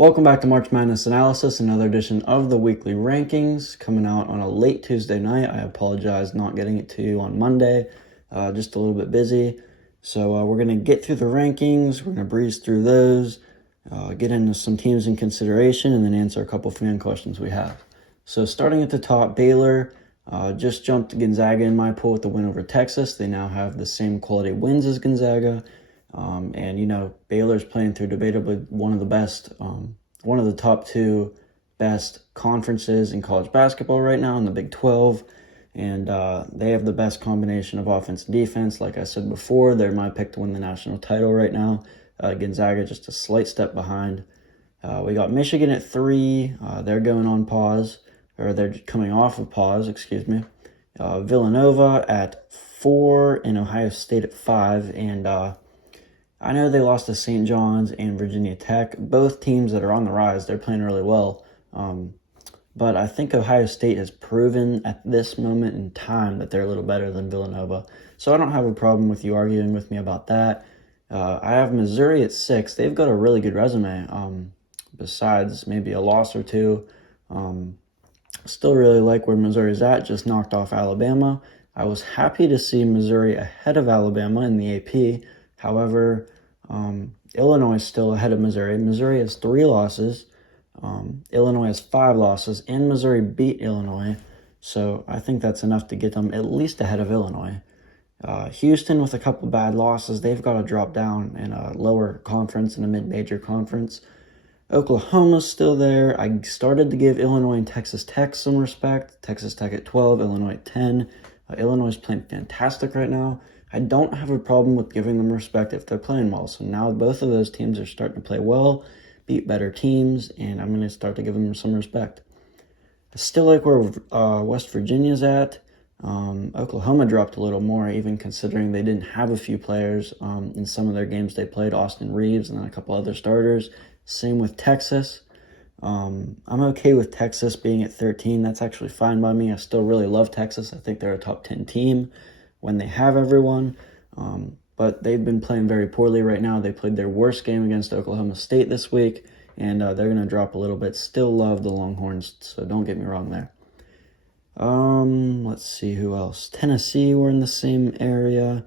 Welcome back to March Madness Analysis, another edition of the weekly rankings, coming out on a late Tuesday night. I apologize not getting it to you on Monday, just a little bit busy. So we're going to get through the rankings, we're going to breeze through those, get into some teams in consideration, and then answer a couple fan questions we have. So starting at the top, Baylor just jumped Gonzaga in my poll with the win over Texas. They now have the same quality wins as Gonzaga. Baylor's playing through debatably one of the top two best conferences in college basketball right now in the Big 12. And they have the best combination of offense and defense. Like I said before, they're my pick to win the national title right now. Gonzaga just a slight step behind. We got Michigan at 3. They're going on pause, or they're coming off of pause, excuse me. Villanova at 4 and Ohio State at 5. And I know they lost to St. John's and Virginia Tech, both teams that are on the rise. They're playing really well. But I think Ohio State has proven at this moment in time that they're a little better than Villanova. So I don't have a problem with you arguing with me about that. I have Missouri at 6. They've got a really good resume, besides maybe a loss or two. Still really like where Missouri's at, just knocked off Alabama. I was happy to see Missouri ahead of Alabama in the AP. However, Illinois is still ahead of Missouri. Missouri has 3 losses. Illinois has 5 losses, and Missouri beat Illinois. So I think that's enough to get them at least ahead of Illinois. Houston with a couple bad losses. They've got to drop down in a lower conference, in a mid-major conference. Oklahoma's still there. I started to give Illinois and Texas Tech some respect. Texas Tech at 12, Illinois at 10. Illinois is playing fantastic right now. I don't have a problem with giving them respect if they're playing well. So now both of those teams are starting to play well, beat better teams, and I'm going to start to give them some respect. I still like where West Virginia's at. Oklahoma dropped a little more, even considering they didn't have a few players in some of their games they played, Austin Reeves and then a couple other starters. Same with Texas. I'm okay with Texas being at 13. That's actually fine by me. I still really love Texas. I think they're a top 10 team when they have everyone. But they've been playing very poorly right now. They played their worst game against Oklahoma State this week, and they're going to drop a little bit. Still love the Longhorns, so don't get me wrong there. Let's see who else. Tennessee, we're in the same area.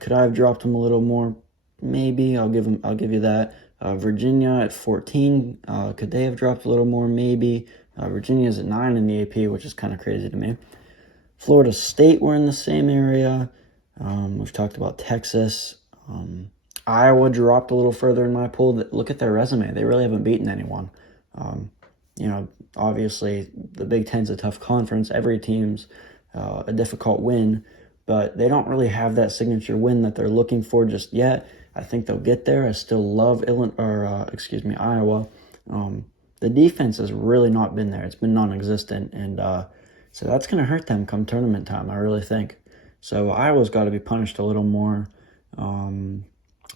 Could I have dropped them a little more? Maybe. I'll give you that. Virginia at 14. Could they have dropped a little more? Maybe. Virginia's at 9 in the AP, which is kind of crazy to me. Florida State, we're in the same area. We've talked about Texas. Iowa dropped a little further in my poll. Look at their resume. They really haven't beaten anyone. Obviously, the Big Ten's a tough conference. Every team's a difficult win, but they don't really have that signature win that they're looking for just yet. I think they'll get there. I still love Iowa. The defense has really not been there. It's been non-existent, and so that's going to hurt them come tournament time, I really think. So Iowa's got to be punished a little more.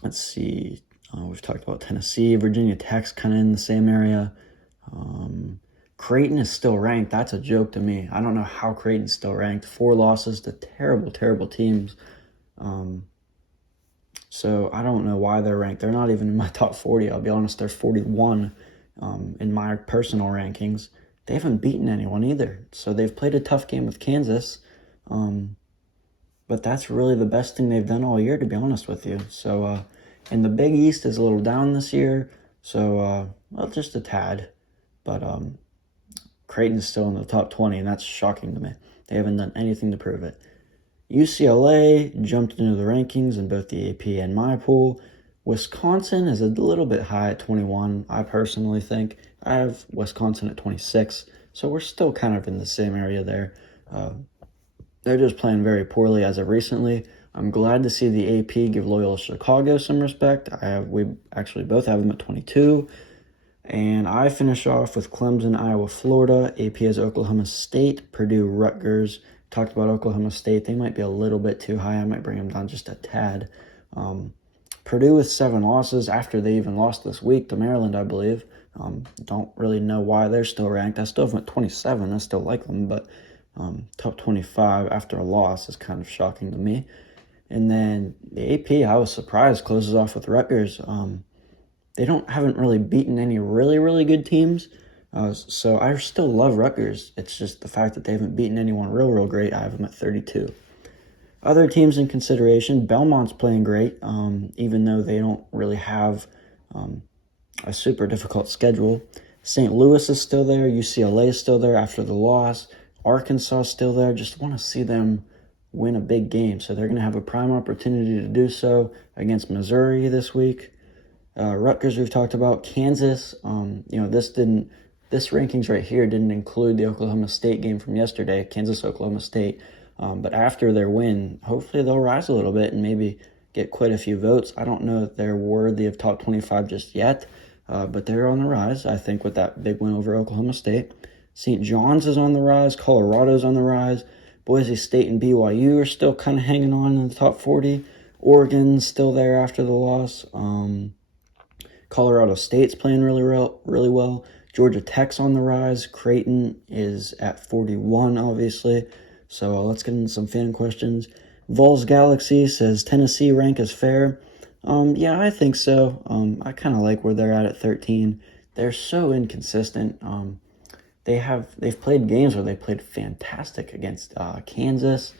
Let's see. We've talked about Tennessee. Virginia Tech's kind of in the same area. Creighton is still ranked. That's a joke to me. I don't know how Creighton's still ranked. 4 losses to terrible, terrible teams. So I don't know why they're ranked. They're not even in my top 40. I'll be honest, they're 41 in my personal rankings. They haven't beaten anyone either. So they've played a tough game with Kansas. But that's really the best thing they've done all year, to be honest with you. So, and the Big East is a little down this year. So, just a tad. But Creighton's still in the top 20, and that's shocking to me. They haven't done anything to prove it. UCLA jumped into the rankings in both the AP and my pool. Wisconsin is a little bit high at 21, I personally think. I have Wisconsin at 26, so we're still kind of in the same area there. They're just playing very poorly as of recently. I'm glad to see the AP give Loyola Chicago some respect. We actually both have them at 22. And I finish off with Clemson, Iowa, Florida. AP has Oklahoma State, Purdue, Rutgers. Talked about Oklahoma State. They might be a little bit too high. I might bring them down just a tad. Purdue with 7 losses after they even lost this week to Maryland, I believe. Don't really know why they're still ranked. I still have them at 27. I still like them, but top 25 after a loss is kind of shocking to me. And then the AP, I was surprised, closes off with Rutgers. they haven't really beaten any really, really good teams. So I still love Rutgers. It's just the fact that they haven't beaten anyone real great. I have them at 32. Other teams in consideration, Belmont's playing great, even though they don't really have a super difficult schedule. St. Louis is still there. UCLA is still there after the loss. Arkansas is still there. Just want to see them win a big game. So they're going to have a prime opportunity to do so against Missouri this week. Rutgers we've talked about. Kansas, this rankings right here didn't include the Oklahoma State game from yesterday, Kansas-Oklahoma State. But after their win, hopefully they'll rise a little bit and maybe get quite a few votes. I don't know if they're worthy of top 25 just yet, but they're on the rise, I think, with that big win over Oklahoma State. St. John's is on the rise. Colorado's on the rise. Boise State and BYU are still kind of hanging on in the top 40. Oregon's still there after the loss. Colorado State's playing really well. Georgia Tech's on the rise. Creighton is at 41, obviously. So let's get into some fan questions. Vols Galaxy says Tennessee rank is fair. Yeah, I think so. I kind of like where they're at 13. They're so inconsistent. They've played games where they played fantastic against Kansas,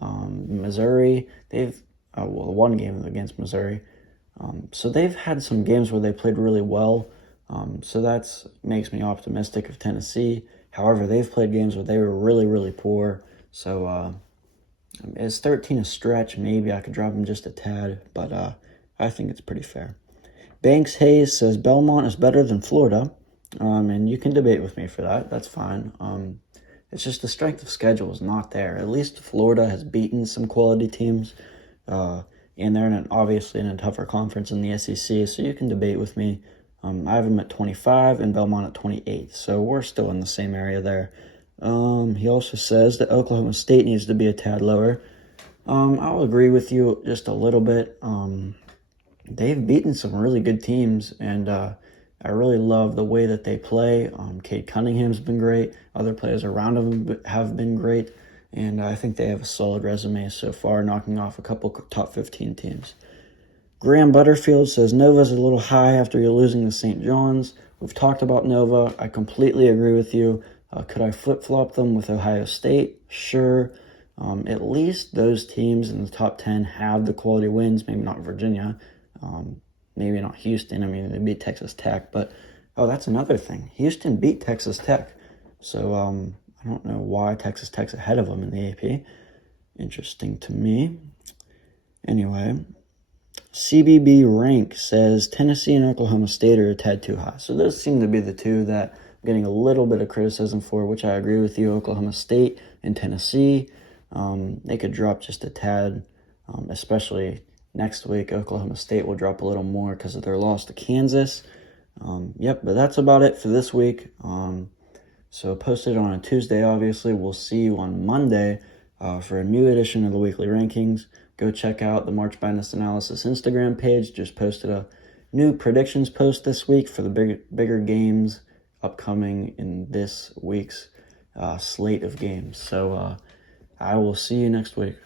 Missouri. They've one game against Missouri. So they've had some games where they played really well. So that makes me optimistic of Tennessee. However, they've played games where they were really poor. So is 13 a stretch? Maybe I could drop them just a tad, but I think it's pretty fair. Banks Hayes says Belmont is better than Florida, and you can debate with me for that. That's fine. It's just the strength of schedule is not there. At least Florida has beaten some quality teams, and they're obviously in a tougher conference in the SEC, so you can debate with me. I have them at 25 and Belmont at 28, so we're still in the same area there. He also says that Oklahoma State needs to be a tad lower. I'll agree with you just a little bit. They've beaten some really good teams, and I really love the way that they play. Cade Cunningham's been great. Other players around him have been great, and I think they have a solid resume so far, knocking off a couple top 15 teams. Graham Butterfield says Nova's a little high after you're losing to St. John's. We've talked about Nova. I completely agree with you. Could I flip-flop them with Ohio State? Sure. At least those teams in the top 10 have the quality wins. Maybe not Virginia. Maybe not Houston. I mean, they beat Texas Tech. But, that's another thing. Houston beat Texas Tech. So I don't know why Texas Tech's ahead of them in the AP. Interesting to me. Anyway, CBB Rank says Tennessee and Oklahoma State are a tad too high. So those seem to be the two that I'm getting a little bit of criticism for, which I agree with you. Oklahoma State and Tennessee, they could drop just a tad, especially next week. Oklahoma State will drop a little more because of their loss to Kansas. But that's about it for this week. So posted on a Tuesday, obviously. We'll see you on Monday for a new edition of the Weekly Rankings. Go check out the March Madness Analysis Instagram page. Just posted a new predictions post this week for the bigger games upcoming in this week's slate of games. So I will see you next week.